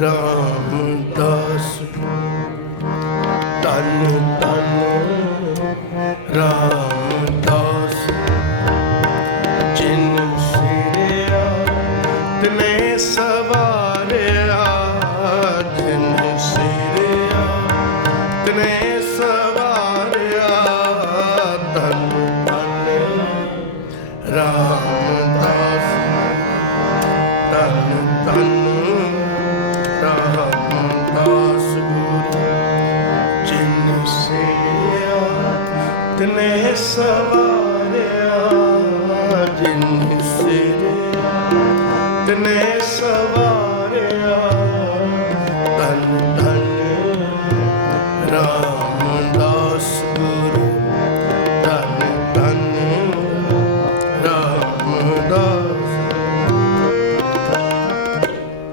ਰਾਮਦਾਸ ਤਨ ਤਨ ਰਾਮਦਾਸ। ਜਿਨ ਸਿਰਿਆ ਤਨੇ ਸਵਾਰਿਆ ਸਵਾਰਿਆ ਜਿਨ ਸਿਆ ਤਨੇ ਸਵਾਰਿਆ ਤਨ ਤਨ ਰਾਮਦਾਸ ਗੁਰੂ ਤਨ ਤਨ ਰਾਮਦਾਸ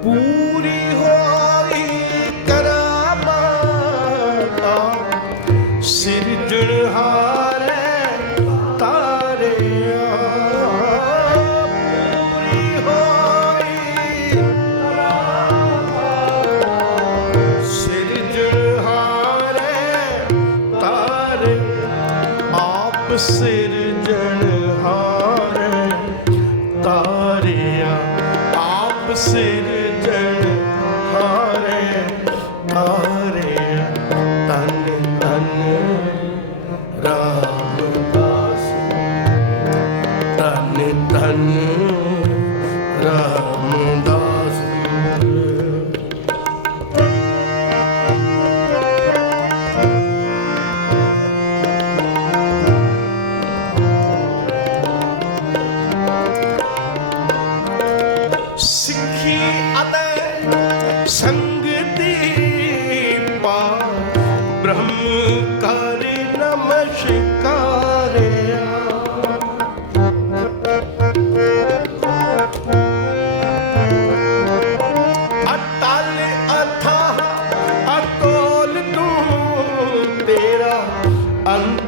ਪੂਰੀ ਹੋਈ ਕਰਾਮਾਤਾ ਸਿਰਜਣਹਾਰੇ ਆਪ ਸਿਰਜਣਹਾਰੇ ਤਾਰਿਆ ਆਪ ਸਿਰਜਣ ਹਾਰੇ ਤਾਰਿਆ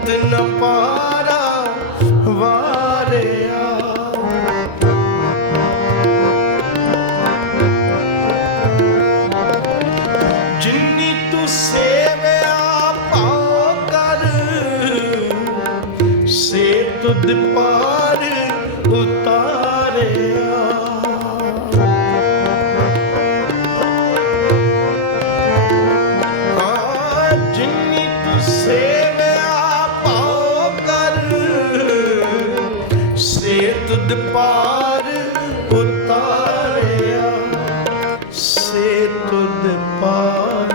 ਅੰਤ ਨ ਪਾਰਾ ਵਾਰਿਆ। ਜਿੰਨੀ ਤੂੰ ਸੇਵਿਆ ਪਾਉ ਕਰ ਸੇ ਤੁਧ ਪਾਰ ਉਤਾਰਿਆ ਸੇ ਤੁਧ ਪਾਰ ਉਤਾਰਿਆ। ਸੇ ਤੁਧ ਪਾਰ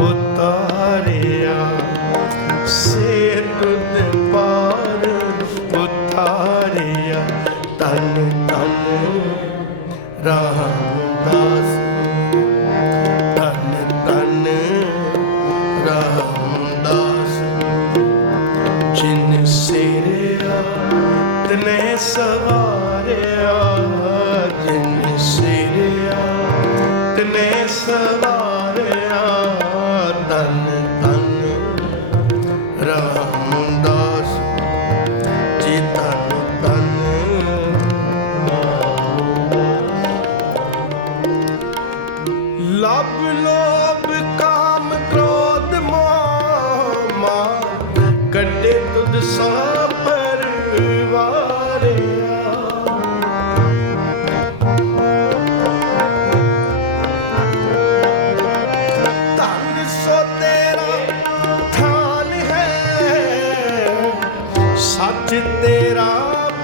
ਉਤਾਰਿਆ। ਸੇ ਤੁਧ ਕੱਢੇ ਤੁਧ ਸਾ ਤੇਰਾ ਥਾਨ ਹੈ। ਸੱਚ ਤੇਰਾ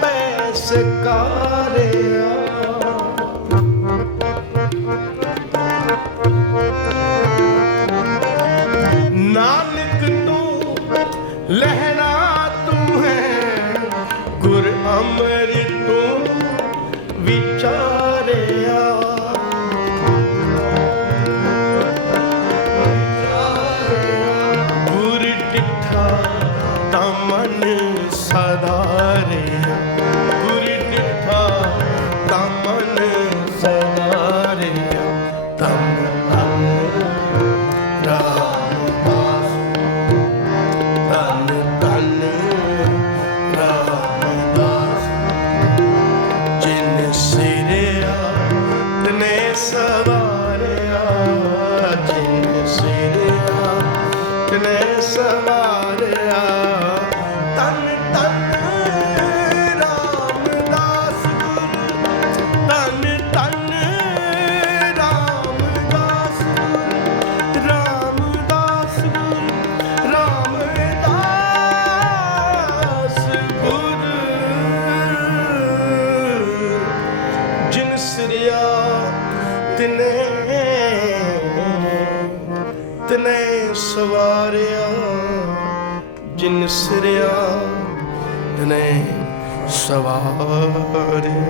ਬੈਸ ਕਾਰਿਆ। ਜਿਨ ਸਿਰਿਆ ਤਿਨੇ ਤਿਨੇ ਸਵਾਰਿਆ ਜਿਨ ਸਿਰਿਆ ਤਿਨੇ ਸਵਾਰਿਆ।